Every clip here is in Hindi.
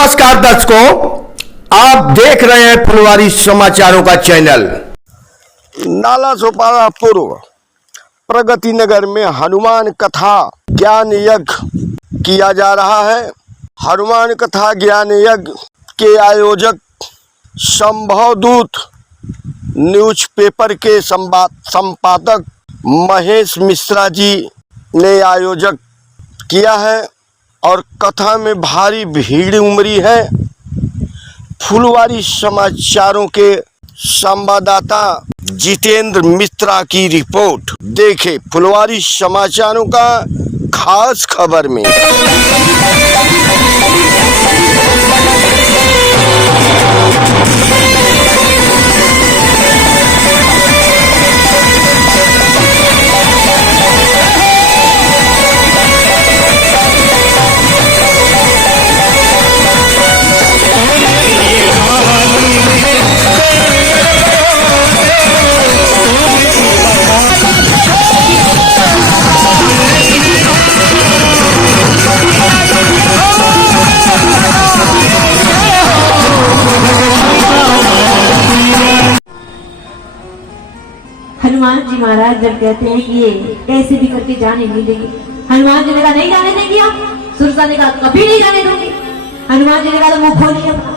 नमस्कार दर्शकों, आप देख रहे हैं फुलवारी समाचारों का चैनल। नाला सोपारा पूर्व प्रगति नगर में हनुमान कथा ज्ञान यज्ञ किया जा रहा है। हनुमान कथा ज्ञान यज्ञ के आयोजक संभवदूत न्यूज़पेपर के संपादक महेश मिश्रा जी ने आयोजक किया है और कथा में भारी भीड़ उमड़ी है। फुलवारी समाचारों के संवाददाता जितेंद्र मिश्रा की रिपोर्ट। देखें फुलवारी समाचारों का खास खबर में। हनुमान जी महाराज जब कहते हैं कि ये कैसे भी करके जाने नहीं देंगे, हनुमान जी ने कहा नहीं जाने देंगे आप। सुरसा ने कहा कभी नहीं जाने दूंगी। हनुमान जी ने कहा तो मुंह खोलिए अपना।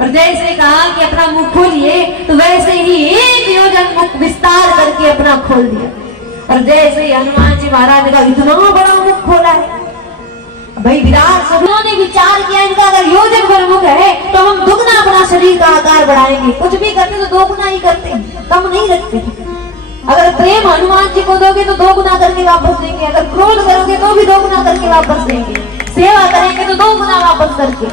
और जैसे कहा कि अपना मुंह खोलिए तो वैसे ही 1 योजन मुख विस्तार करके अपना खोल दिया। और जैसे ही हनुमान जी महाराज ने कहा इतना बड़ा मुख खोला है, भाई विराट ने विचार किया इनका अगर योजन भर मुख है तो हम दुगना अपना शरीर का आकार बढ़ाएंगे। कुछ भी करते तो 2 गुना ही करते, कम नहीं रखते। अगर प्रेम हनुमान जी को दोगे तो 2 गुना करके वापस देंगे, अगर क्रोध करोगे तो भी 2 गुना करके वापस देंगे, सेवा करेंगे तो 2 गुना वापस करके,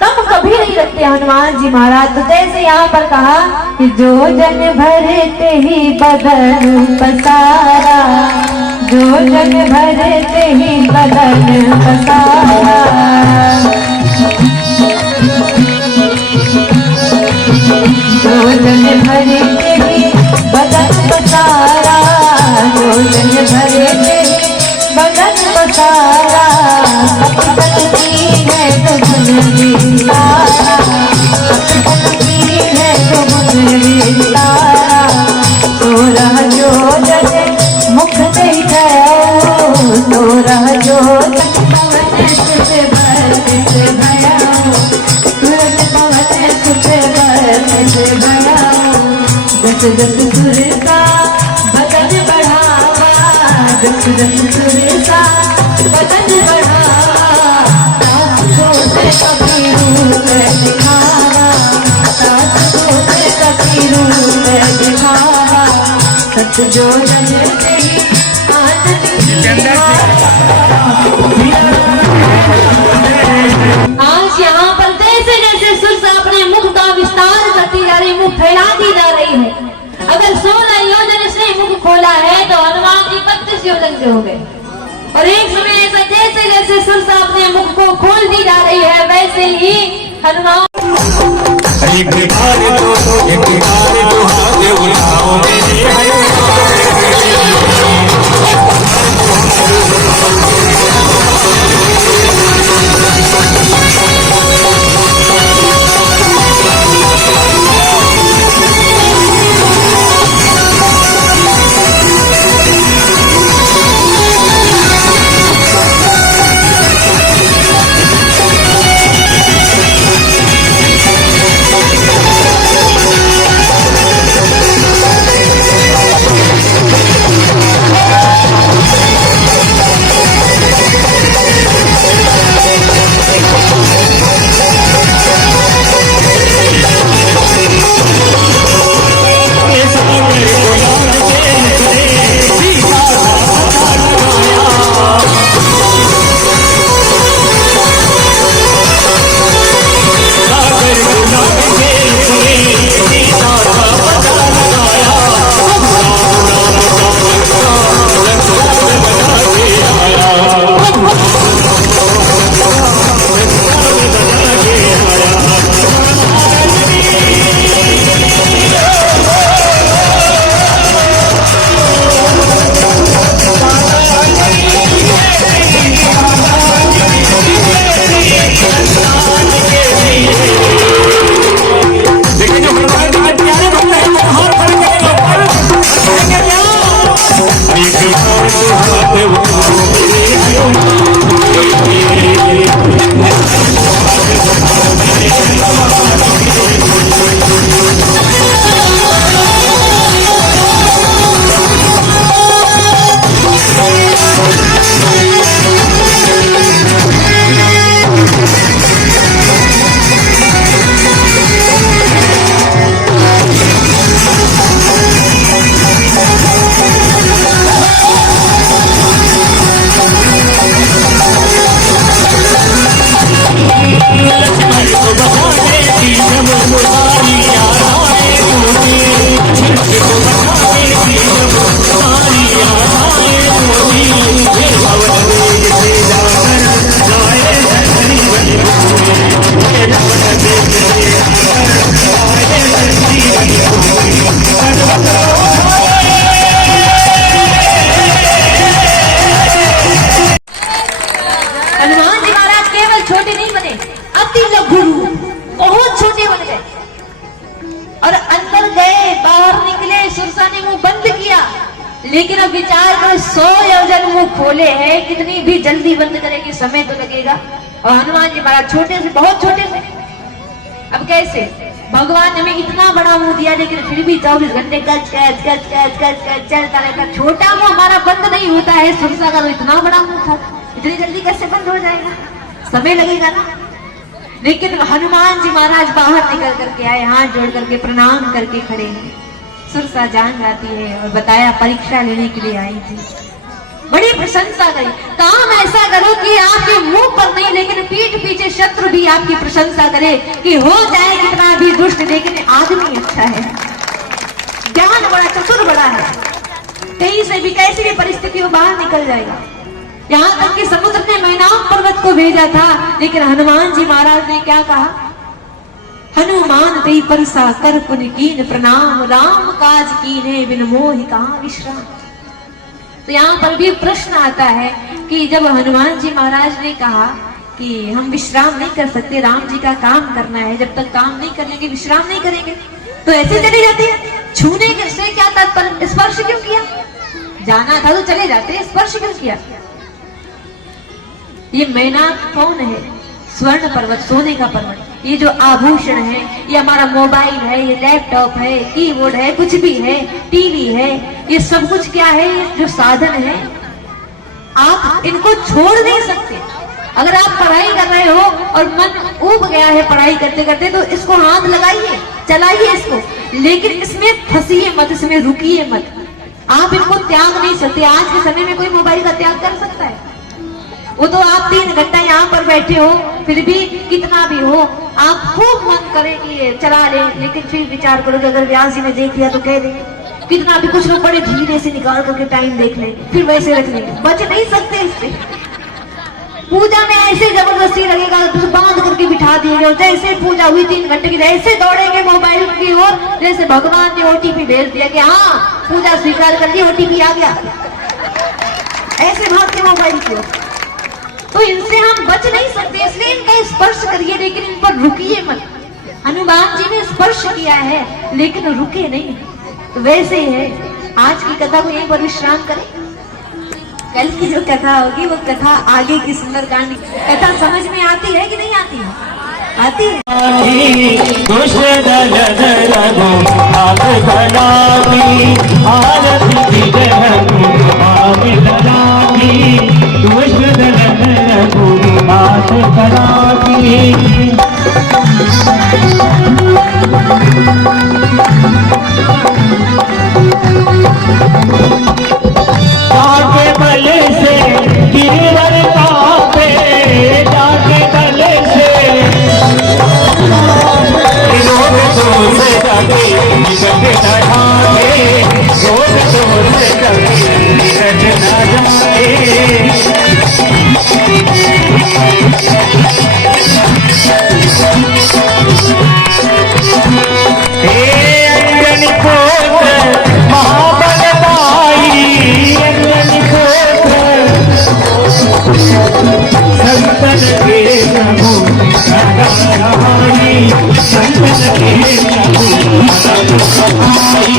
तब कभी नहीं रखते हनुमान जी महाराज। तो जैसे यहाँ पर कहा कि जो जन भरते ही बदन पसारा, जो जन भरते ही बदन पसारा, जो जन भरते ही बदन पसारा, जो जन भरते ही बदन पसारा, अपनी है तो गुण तारा, अपनी है तो गुण तारा, तोरा जो जन मुख नहीं गया, तोरा जो जन पवन से भर से भया, तुरंत पवन से भर से भया, जस जस सुर का बदन बढ़ावा, जस जस सुर का बदन बढ़ावा, ताको से कभी रूप दिखावा, ताको से कभी रूप दिखावा, सच जो जन आज यहाँ पर जैसे जैसे सुरसा अपने मुख का विस्तार करती जा रही, मुख फैलाती जा रही है। अगर 16 योजन इसने मुख खोला है तो हनुमान जी 25 योजन के हो गए। और एक समय ऐसा जैसे जैसे सुरसा अपने मुख को खोलती जा रही है वैसे ही हनुमान हनुमान जी महाराज केवल छोटे नहीं बने, अति लघु बहुत छोटे बन गए और अंदर गए, बाहर निकले, सुरसा ने मुंह बंद किया। लेकिन अब विचार करो, 100 योजन मुंह खोले हैं, कितनी भी जल्दी बंद करेगी, समय तो लगेगा। और हनुमान जी महाराज छोटे से, बहुत छोटे से। अब कैसे? भगवान ने हमें इतना बड़ा मुंह दिया, लेकिन फिर भी 24 घंटे कच कच कच कच कच कच चलता रहता। छोटा मुंह हमारा बंद नहीं होता है, सुरसा का तो इतना बड़ा मुंह था, इतनी जल्दी कैसे बंद हो जाएगा? समय लगेगा ना। लेकिन हनुमान जी महाराज बाहर निकल करके आए, हाथ जोड़ करके प्रणाम करके खड़े हैं। सुरसा जान जाती है और बताया परीक्षा लेने के लिए आई थी। बड़ी प्रशंसा करी, काम ऐसा करो कि आपके मुंह पर नहीं लेकिन पीठ पीछे शत्रु भी आपकी प्रशंसा करे कि हो जाए कितना भी दुष्ट, लेकिन आदमी अच्छा है, ज्ञान बड़ा, चतुर बड़ा है, कहीं से भी कैसी भी परिस्थिति में बाहर निकल जाएगा। यहाँ तक कि समुद्र ने मैनाक पर्वत को भेजा था, लेकिन हनुमान जी महाराज ने क्या कहा? हनुमान ते परसा कर पुन कीन प्रणाम, राम काज कीने बिन मोहि कहाँ विश्राम। तो यहाँ पर भी प्रश्न आता है कि जब हनुमान जी महाराज ने कहा कि हम विश्राम नहीं कर सकते, राम जी का काम करना है, जब तक काम नहीं कर लेंगे विश्राम नहीं करेंगे, तो ऐसे चले जाते हैं। छूने से क्या तात्पर्य? स्पर्श क्यों किया? जाना था तो चले जाते, स्पर्श क्यों किया? ये मैनाक कौन है? स्वर्ण पर्वत, सोने का पर्वत। ये जो आभूषण है, ये हमारा मोबाइल है, ये लैपटॉप है, कीबोर्ड है, कुछ भी है, टीवी है, ये सब कुछ क्या है? जो साधन है, आप इनको छोड़ नहीं सकते। अगर आप पढ़ाई कर रहे हो और मन ऊब गया है पढ़ाई करते करते, तो इसको हाथ लगाइए, चलाइए इसको, लेकिन इसमें फंसिए मत, इसमें रुकिए मत। आप इनको त्याग नहीं सकते। आज के समय में कोई मोबाइल का त्याग कर सकता है? वो तो आप 3 घंटा यहाँ पर बैठे हो, फिर भी कितना भी हो, आप खूब मन करें कि चला ले, लेकिन फिर विचार करो कि अगर व्यास जी ने देख लिया तो कह देंगे, कितना भी कुछ लोग बड़े धीरे से निकाल करके टाइम देख लेंगे, फिर वैसे रख लेंगे, बच नहीं सकते इससे। पूजा में ऐसे जबरदस्ती लगेगा, बांध करके बिठा दिएगा, जैसे पूजा हुई 3 घंटे की, ऐसे दौड़ेंगे मोबाइल की ओर जैसे भगवान ने OTP भेज दिया कि हाँ पूजा स्वीकार कर ली, OTP आ गया, ऐसे भागते मोबाइल की ओर। तो इनसे हम बच नहीं सकते, इसलिए इनका स्पर्श करिए, लेकिन इन पर रुकिए मत। हनुमान जी ने स्पर्श किया है लेकिन रुके नहीं। तो वैसे ही है, आज की कथा को एक बार विश्राम करें, कल की जो कथा होगी वो कथा आगे की सुंदरकांड कथा समझ में आती है कि नहीं आती है? आती है। जाके बल से गिरवर कापे, जाके बल से रोग दोष जाके निकट न जाए, रोग दोष जाके निकट न जाए। अंजन कोट महाबल भाई, अंजन कोट संतन के प्रभु सदाई, संतन के प्रभु सदाई।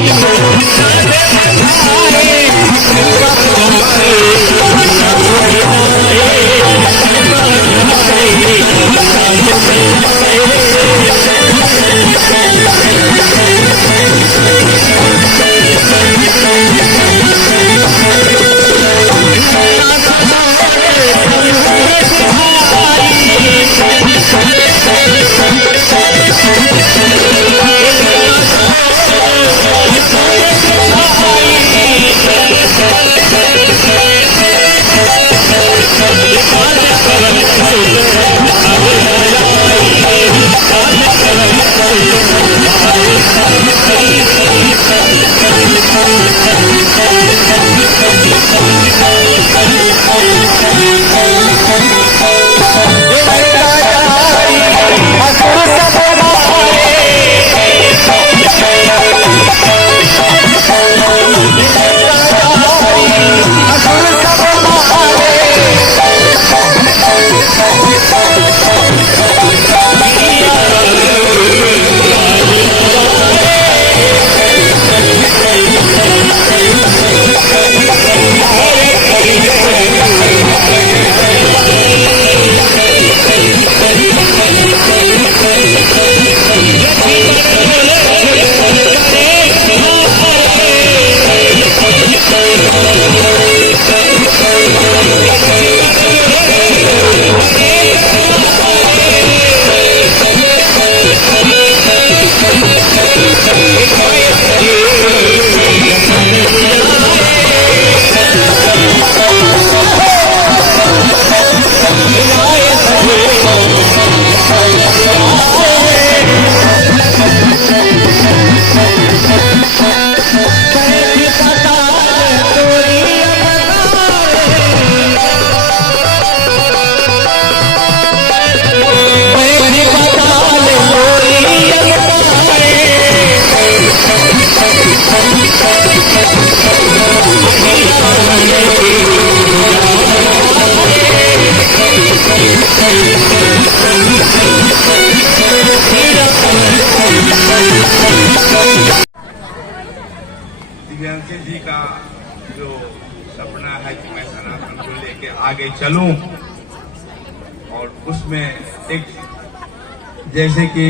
लेके आगे चलूं और उसमें एक जैसे कि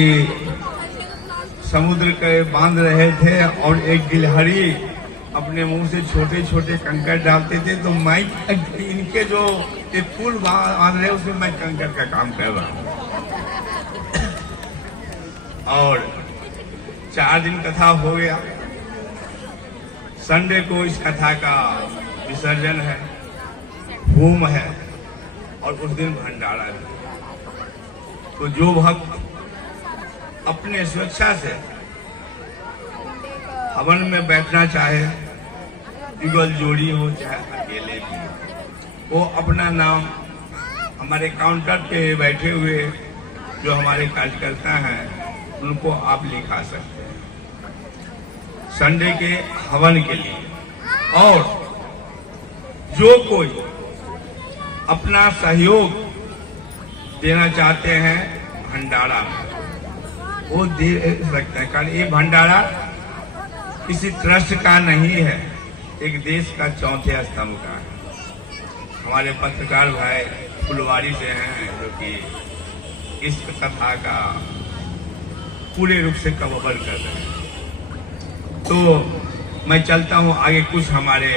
समुद्र के बांध रहे थे और एक गिलहरी अपने मुंह से छोटे छोटे कंकड़ डालते थे, तो मैं इनके जो एक पुल बांध रहे उसमें मैं कंकड़ का काम कर रहा हूं। और 4 दिन कथा हो गया। संडे को इस कथा का विसर्जन है, होम है और उस दिन भंडारा है। तो जो भक्त अपने स्वेच्छा से हवन में बैठना चाहे, युगल जोड़ी हो चाहे अकेले भी, वो अपना नाम हमारे काउंटर पे बैठे हुए जो हमारे कार्यकर्ता हैं उनको आप लिखा सकते हैं संडे के हवन के लिए। और जो कोई अपना सहयोग देना चाहते हैं भंडारा में, वो दे सकते हैं। कारण ये भंडारा किसी ट्रस्ट का नहीं है, एक देश का चौथे स्तंभ का है। हमारे पत्रकार भाई फुलवारी से हैं जो कि इस कथा का पूरे रूप से कवर कर रहे हैं। तो मैं चलता हूं आगे, कुछ हमारे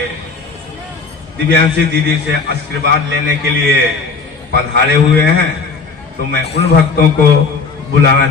दिव्यांशी दीदी से आशीर्वाद लेने के लिए पधारे हुए हैं, तो मैं उन भक्तों को बुलाना